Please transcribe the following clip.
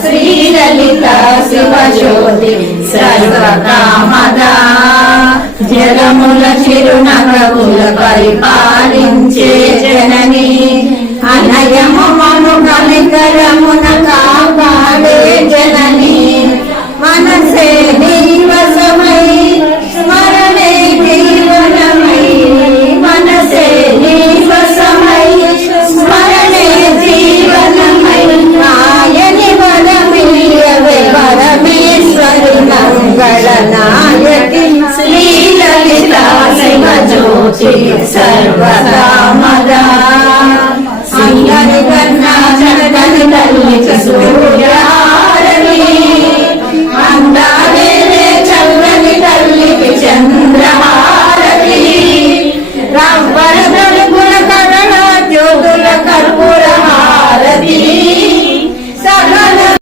శ్రీలలిత శివజ్యోతి సర్వకామదా జగముల చిరునగముల పరిపాలించే జనని అనయము మను కలికరమున